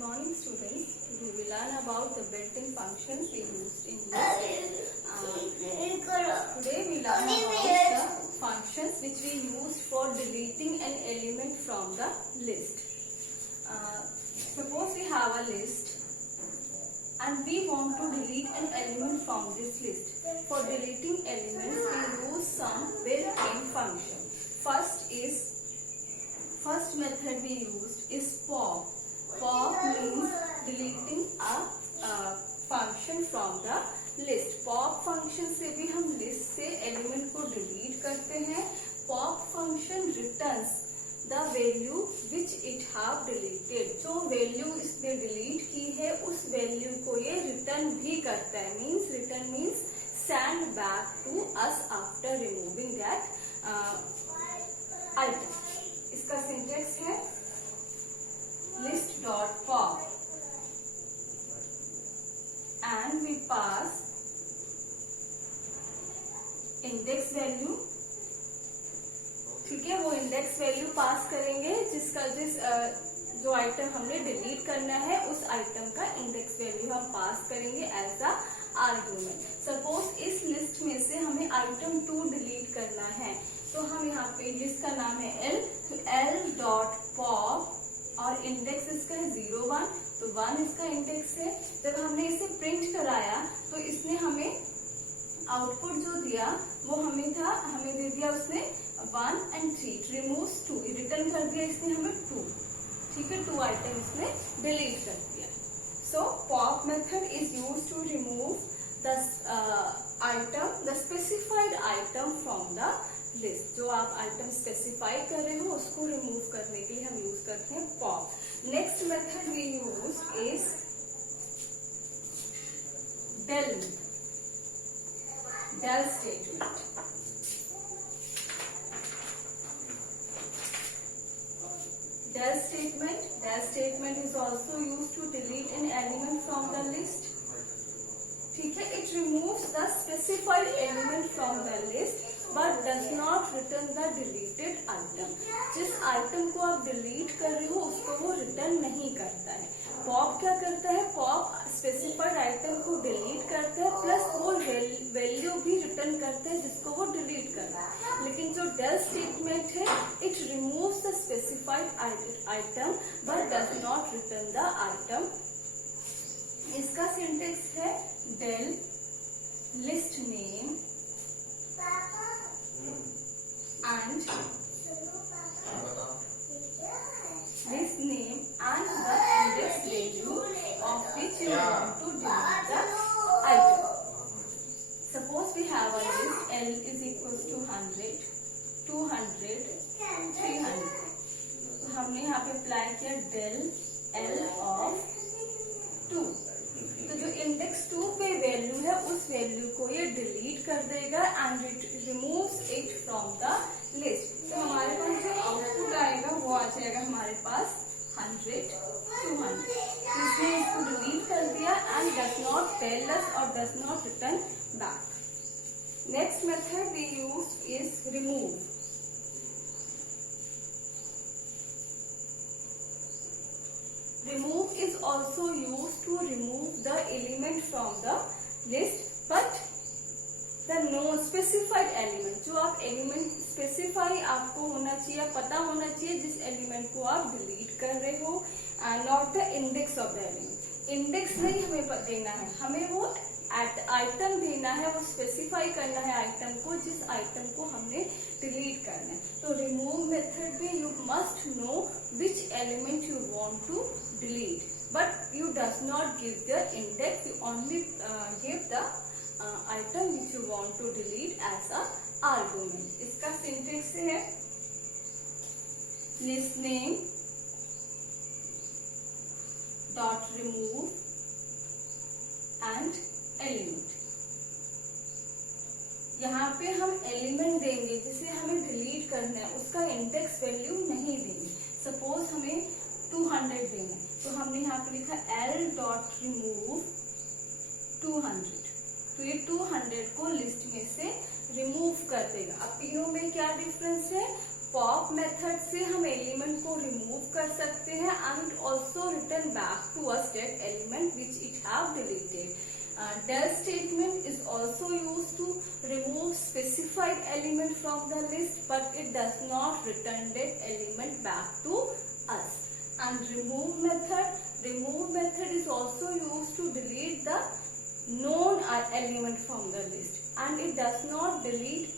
morning students. Today we learn about the built-in functions we used in list. Today we learn about the functions which we use for deleting an element from the list. Suppose we have a list and we want to delete an element from this list. For deleting elements we use some built-in function. First method we used is pop. Pop means deleting a function from the list. Pop function से भी हम list से element को delete करते हैं. Pop function returns the value which it have deleted. जो value इसने delete की है उस value को ये return भी करता है. Return means send back to us after removing that item. इसका सिंटेक्स है list.pop and we pass index value. ठीक है, वो इंडेक्स वैल्यू पास करेंगे जो आइटम हमने डिलीट करना है उस आइटम का इंडेक्स वैल्यू हम पास करेंगे एज अ आर्ग्यूमेंट. सपोज इस लिस्ट में से हमें आइटम 2 डिलीट करना है तो हम यहाँ पे लिस्ट का नाम है L, तो L.pop और इंडेक्स इसका है 01, तो 1 इसका इंडेक्स है. जब हमने इसे प्रिंट कराया तो इसने हमें आउटपुट जो दिया वो हमें दे दिया उसने 1 and 3. रिमूव्स 2, रिटर्न कर दिया इसने हमें 2. ठीक है, 2 आइटम इसने डिलीट कर दिया. So pop method is used to remove the specified item from the list. जो आप आइटम स्पेसिफाई कर रहे हो उसको रिमूव करने के लिए हम यूज करते हैं pop. Next method we use is del statement. Del statement is also used to delete an element from the list. ठीक है, it removes the specified element from the list but does not return the deleted item. जिस item को आप delete कर रहे हो उसको वो रिटर्न नहीं करता है. पॉप क्या करता है? पॉप स्पेसिफाइड आइटम को डिलीट करता है प्लस वो वैल्यू भी रिटर्न करता है जिसको वो डिलीट कर रहा है. लेकिन जो del स्टेटमेंट है it removes the specified item but does not return the item. इसका सिंटेक्स है del list name and list name and the index value of which you want to delete the item. Suppose we have a list L is equals to 100, 200, 300. तो हमने यहाँ पे apply किया del L of 2. तो जो index 2 पे value है उस वैल्यू को ये डिलीट कर देगा and it removes it from the list. तो हमारे पास जो आउटपुट आएगा वो आ जाएगा हमारे पास 100, 200. इसने इसको डिलीट कर दिया and does not tell us और does not return back. Next method we use is remove. Remove is also used to remove the element from the list, but the non-specified element, जो आप element specify आपको होना चाहिए, पता होना चाहिए जिस element को आप delete कर रहे हो, not the index of the element. Index नहीं हमें देना है, हमें वो आइटम देना है, वो स्पेसिफाई करना है आइटम को जिस आइटम को हमने डिलीट करना है. तो रिमूव मेथड में you must know which element you want to delete, but you does not give the index, you only give the item which you want to delete as a argument. इसका syntax है list name dot remove and element. यहाँ पे हम element देंगे जिसे हमें delete करना है, उसका इंडेक्स वैल्यू नहीं देंगे. सपोज हमें 200 देना है तो हमने यहाँ पे लिखा L.remove 200. तो ये 200 को लिस्ट में से रिमूव कर देगा. अब तीनों में क्या डिफरेंस है? पॉप मेथड से हम एलिमेंट को रिमूव कर सकते हैं and also written return back to us that element which it have deleted. Del statement is also used to remove specified element from the list, but it does not return that element back to us. And remove method is also used to delete the known element from the list, and it does not delete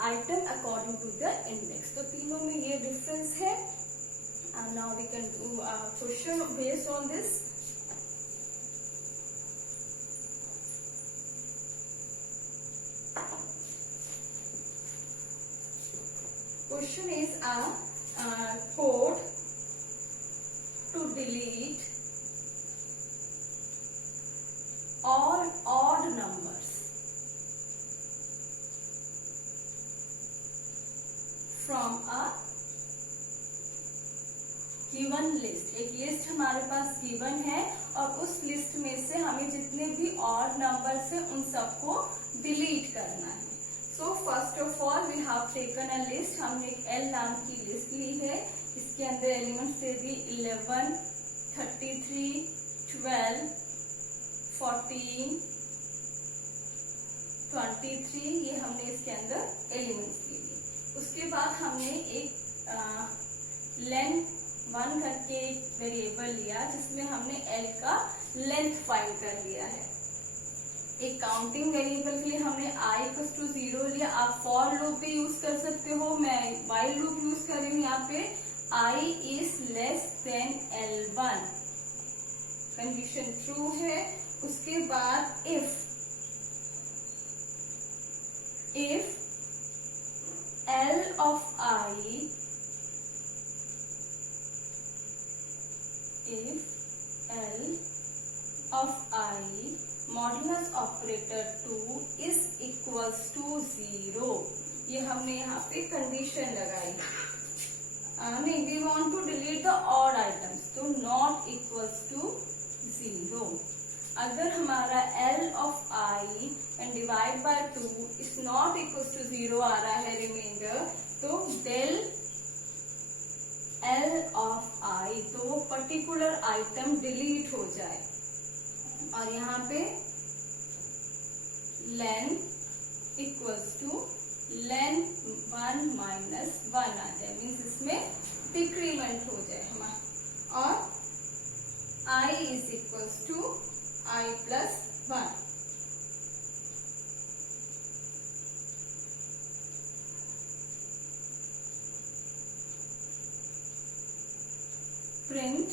item according to the index. तो तीनों में ये difference है. And now we can do a question based on this. Question is a code to delete all odd numbers from a given list. एक list हमारे पास given है और उस लिस्ट में से हमें जितने भी ऑड नंबर्स है उन सबको डिलीट करना है. So first of all we have taken a list. हमने एक एल नाम की लिस्ट ली है. इसके अंदर एलिमेंट्स दे दी 11, 33, 12, 14, 23. ये हमने इसके अंदर एलिमेंट्स ले ली. उसके बाद हमने एक लेंथ 1 करके एक वेरिएबल लिया जिसमें हमने एल का लेंथ फाइंड कर लिया है. एक काउंटिंग वेरिएबल के लिए हमने i इक्वल्स टू 0 लिया. आप फॉर लूप भी यूज कर सकते हो. मैं व्हाइल लूप यूज कर रही हूँ यहाँ पे. i is less than L1, condition true है. उसके बाद if L of i modulus operator 2 is equals to 0. ये हमने यहाँ पे कंडीशन लगाई. नहीं, we want to delete the odd items, तो नॉट इक्वल्स टू 0. अगर हमारा L of i and divide by 2 is not equals to 0 आ रहा है रिमाइंडर, तो del L of i, तो वो पर्टिकुलर आइटम डिलीट हो जाए. और यहाँ पे len equals to len 1 minus 1 आ जाए. मीन्स इसमें डिक्रीमेंट हो जाए हमारा. और i is equals to i plus 1. Print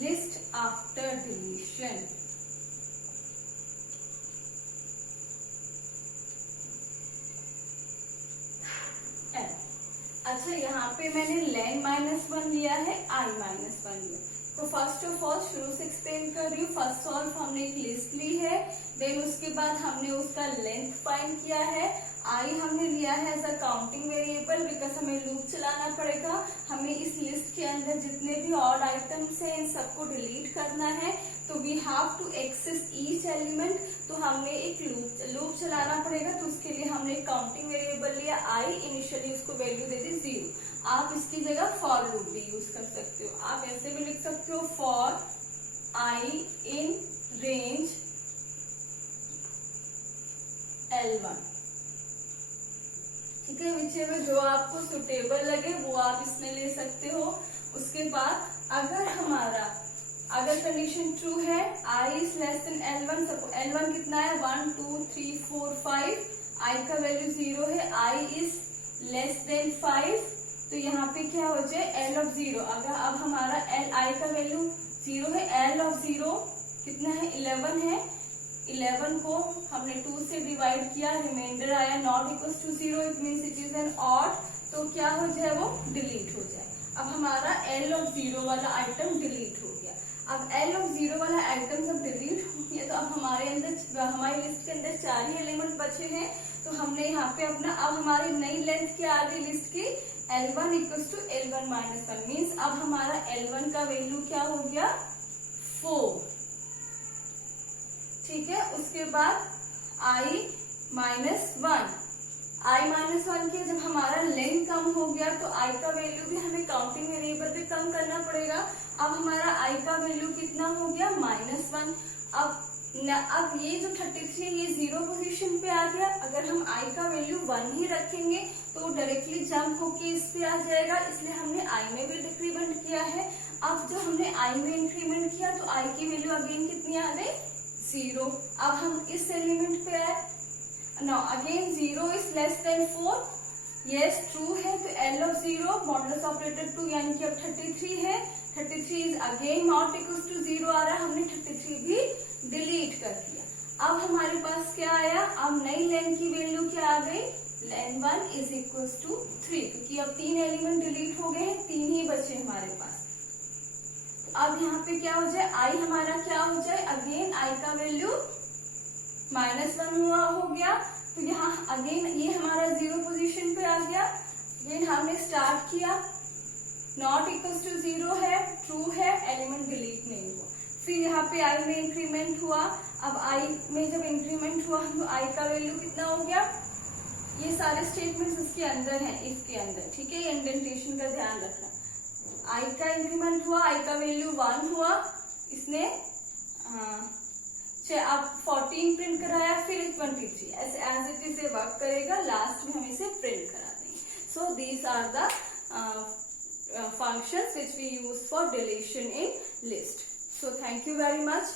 list after deletion. अच्छा, यहाँ पे मैंने len -1 लिया है, i -1 लिया. तो फर्स्ट ऑफ ऑल शुरू से एक्सप्लेन कर रही हूँ. फर्स्ट सॉल्व हमने एक लिस्ट ली है. देन उसके बाद हमने उसका लेंथ फाइंड किया है. i हमने लिया है as a counting variable because हमें लूप चलाना पड़ेगा. हमें इस लिस्ट के अंदर जितने भी ऑड आइटम्स हैं इन सबको डिलीट करना है. तो we have to access each element. तो हमें एक लूप चलाना पड़ेगा. तो उसके लिए हमने एक काउंटिंग वेरिएबल लिया i. इनिशियली उसको वैल्यू दे दी 0. आप इसकी जगह फॉर लूप भी यूज कर सकते हो. आप ऐसे भी लिख सकते हो for i in range L1. ठीक है, विचेवर जो आपको सुटेबल लगे वो आप इसमें ले सकते हो. उसके बाद अगर कंडीशन ट्रू है, i is less than L1. L1 कितना है? 1 2 3 4 5. i का वैल्यू 0 है. i is less then 5. तो यहाँ पे क्या हो जाए? L of 0. अगर अब हमारा i का वैल्यू 0 है, L of 0 कितना है? 11 है. 11 को हमने 2 से डिवाइड किया, रिमाइंडर आया not equals to 0. It means it is an odd. तो क्या हो जाए? वो डिलीट हो जाए. अब हमारा L of 0 वाला आइटम डिलीट हो गया. अब L of 0 वाला आइटम जब डिलीट हो गया तो अब हमारी लिस्ट के अंदर 4 ही एलिमेंट बचे हैं. तो हमने यहाँ पे अब हमारी नई लेंथ क्या आ गई लिस्ट की? L1 equals to L1 minus 1. Means अब हमारा L1 का वैल्यू क्या हो गया? 4. ठीक है. उसके बाद i -1. आई माइनस वन के जब हमारा लेंथ कम हो गया तो आई का वैल्यू भी हमें काउंटिंग वेरिएबल पे कम करना पड़ेगा। अब हमारा आई का वैल्यू कितना हो गया -1। अब ये जो 33 ये 0 पोजीशन पे आ गया। अगर हम आई का वैल्यू 1 ही रखेंगे तो डायरेक्टली जंप होके इस पे आ जाएगा, इसलिए हमने आई में भी डिक्रीमेंट किया है। अब जब हमने आई में इंक्रीमेंट किया तो आई की वैल्यू अगेन कितनी आ गई 0। अब हम इस एलिमेंट पे आए। Now again 0 is less than 4, yes true है, तो L of 0 मॉडुलस ऑपरेटर 2 यानी कि अब 33 है। 33 is again not equals to 0 आ रहा है, हमने 33 भी डिलीट कर दिया। अब हमारे पास क्या आया, अब नई लेंथ की वैल्यू क्या आ गई, n1 is equals to 3, क्योंकि अब 3 एलिमेंट डिलीट हो गए हैं, 3 ही बचे हमारे पास। तो अब यहाँ पे क्या हो जाए, आई हमारा क्या हो जाए, अगेन आई का वैल्यू -1 हुआ हो गया। तो यहाँ अगेन ये हमारा 0 पोजीशन पे आ गया। अगेन हमने स्टार्ट किया, नॉट इक्वल्स टू 0 है, ट्रू है, एलिमेंट डिलीट नहीं हुआ। फिर यहाँ पे आई में इंक्रीमेंट हुआ। अब आई में जब इंक्रीमेंट हुआ तो आई का वैल्यू कितना हो गया, ये सारे स्टेटमेंट्स इसके अंदर हैं, इसके अंदर, ठीक है, ये इंडेंटेशन का ध्यान रखना। आई का इंक्रीमेंट हुआ, आई का वैल्यू 1 हुआ, इसने अब 14 प्रिंट कराया, फिर 23, ऐसे एज इट इज वर्क करेगा, लास्ट में हम इसे प्रिंट करा देंगे। So these are the functions which we use for deletion in list. So thank you very much.